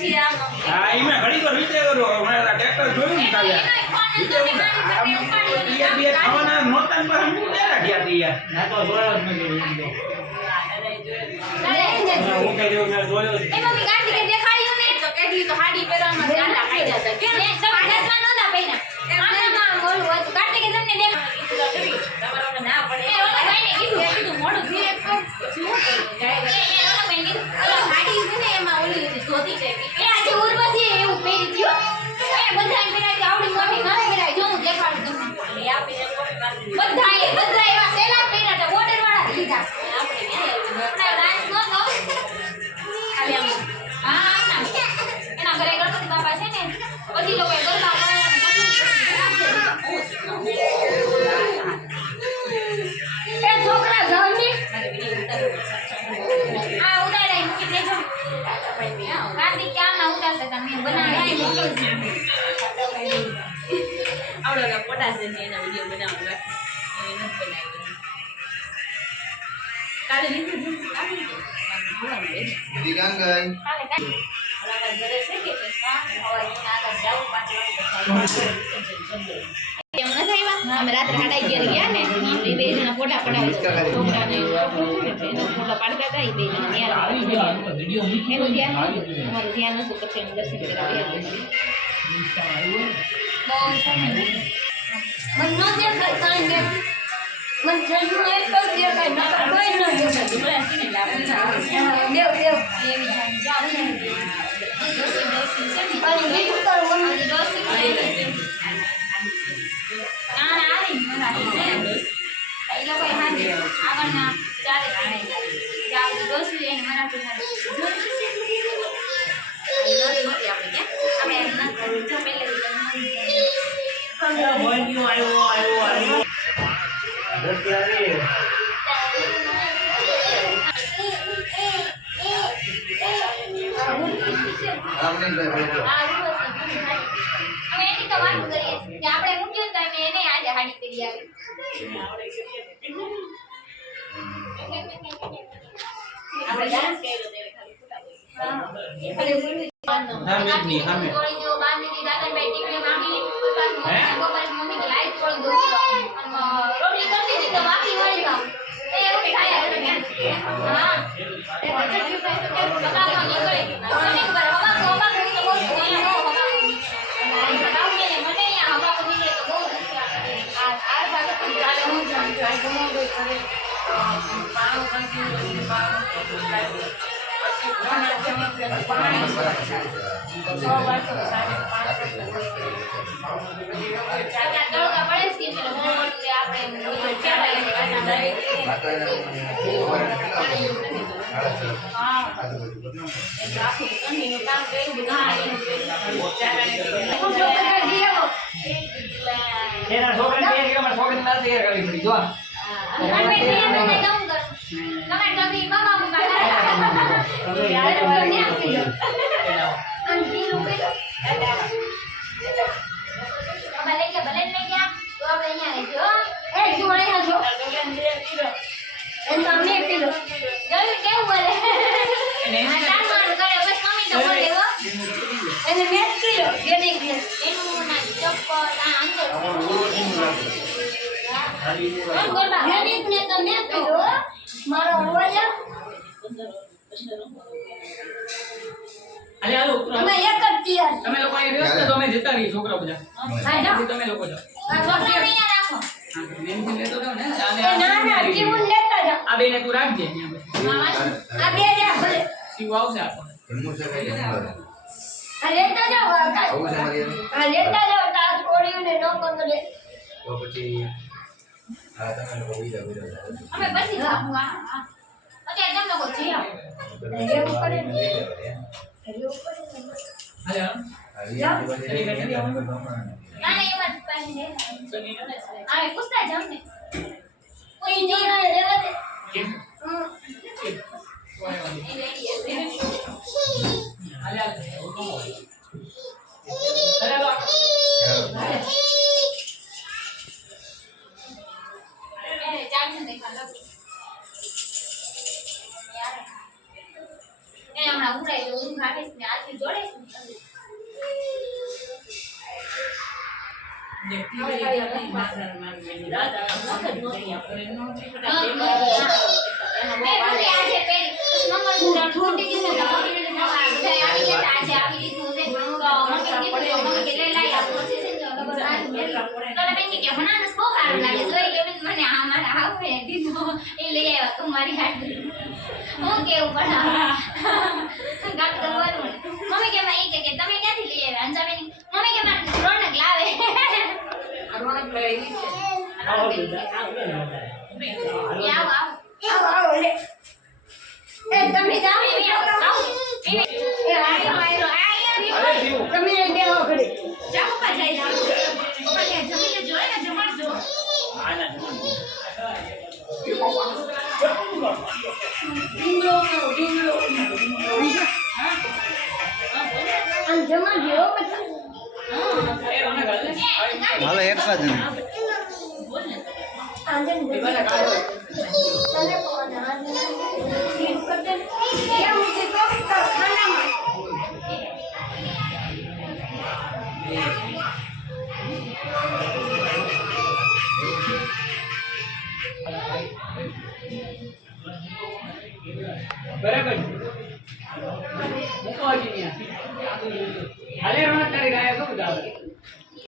પછી આમ હા ઈમે ઘડી તો વિચાર કરો મારા ટ્રેક્ટર જોયું ને કાલે વિચાર બે ખાવાના નોતન પર હું કેરા ગયા તી ના તો જોયો જ નથી હું કઈ દેવું મેં જોયો જ એ મમ્મી ગાડી કે દેખાડ્યું ને તો કેટલી તો હાડી પહેરવામાં ગાંડા ખાઈ જતા કે તમે દસમાં નોતા પૈના આનામાં બોલું હતું ગાડી કે તમને દેખાડ્યું તમારો ના પડે એ ઓલા ભાઈને કીધું મોડું ધીરે તો શું જાય એ ઓલા ભાઈને કીધું ઓલા હાડી છે ને એમાં ઓલી ધોતી છે એ આજે ઉર્વશી એવું પહેરી દીયો એ બધાને પહેરાય આવડી મોટી ના પહેરાય જો હું દેખાડું તમને એટલે આપે બધાએ એવા સેલા પહેર્યા હતા બોર્ડર વાળા લીધા આપણે ક્યાં ડાન્સ નો તો ખાલી આમ હા એના ઘરે ગણપતિ બાપા છે ને પછી લોકો ગરબા એ છોકરા જવાની આ ઉડાડાઈ મૂકી દેજો કાર્તિક ક્યાં ના ઉડાડતા તમે બનાવી મોકલજો આવડોના ફોટા છે એના વિડિયો બનાવવા એને બનાવ્યો કાલે લીધું કાલે દીગાંગન કાલે ઘરે છે કે હવે આગળ જાવ 5 વાગે એમ ન થાય અમે રાત્રે 11:30 ગયા ને એ બે જણા ફોટા પડાવે છોકરાને એનો ફોટો પાડતા હતા એ બે જણા ત્યાં વિડિયો એનું ધ્યાન અમારું ધ્યાન હતું પછી અમે દર્શન કરાવ્યા મન નો દેખાય કાઈ ને મન જલ્દી એક તો દેખાય ના કોઈ ન દેખાય બોલા સીને લાવ દેવ એવી જાવ ને અને ગીત કર મમ્મી દોસ્તી કરી ના આવી મરા એ લોકો હાજે આગળના ચારે ચાર દોસ્તી એને મરાઠી ના નથી આપણે કે અમે ના જો પહેલે આવ્યો આપણે મૂક્યું તો એને આજે હાડી કરી આવી આપણે ડાન્સ કર્યો તે ખાલી એના છોકરાને કહે કે મારા છોકરાને ના તૈયાર કરવી પડી જો મારો અલે હાલો ઉતરો અમે એક જ તિયાર તમે લોકો અહીં રહ્યો તો અમે જતા રહીએ છોકરા બધા હા જાઓ તમે લોકો જાઓ આ છોકરા અહીંયા રાખો મેન લેતો જાવ ને એ ના ના જીવન લેતા જાઓ આ બેને તું રાખજે અહીંયા આ બે જા ભલે શિવ આવશે આપણને જન્મો છે કઈ નંબર આ લેતા જાઓ આવું છે મારી આ લેતા જાઓ તાર છોડીને નો પકડે તો પછી આ તમે લોકો બીજા અમે પછી જાવું હા અત્યારે તમે લોકો જઈ આવો એવું કરે ને એવું કરે ને હાલે ના ના એમાં પાણી દે આ પૂછતા જાવ ને કોઈ નહીં ના લેવા દે હાલે હમણાં નવરાઈ તો ઊંઘ આવે છે ને આથી જોડે છે તમારી હાથ હું કેવું પણ ગાત કરવાનું મમ્મી કે માં કે તમે ક્યાંથી લઈ આવ્યા અંજાબેન મમ્મી કે મારે રોનક લાવે આવો લે એ તમે જાઓ તમે દેવો ઘડી જાઓ પા જાય પપ્પા કે જમીને જોડે ને જમાડજો આના જમાડજો હાલો એક જ બરાબર મૂકો હજી હાલે રોનક તારી ગાય શું જાવે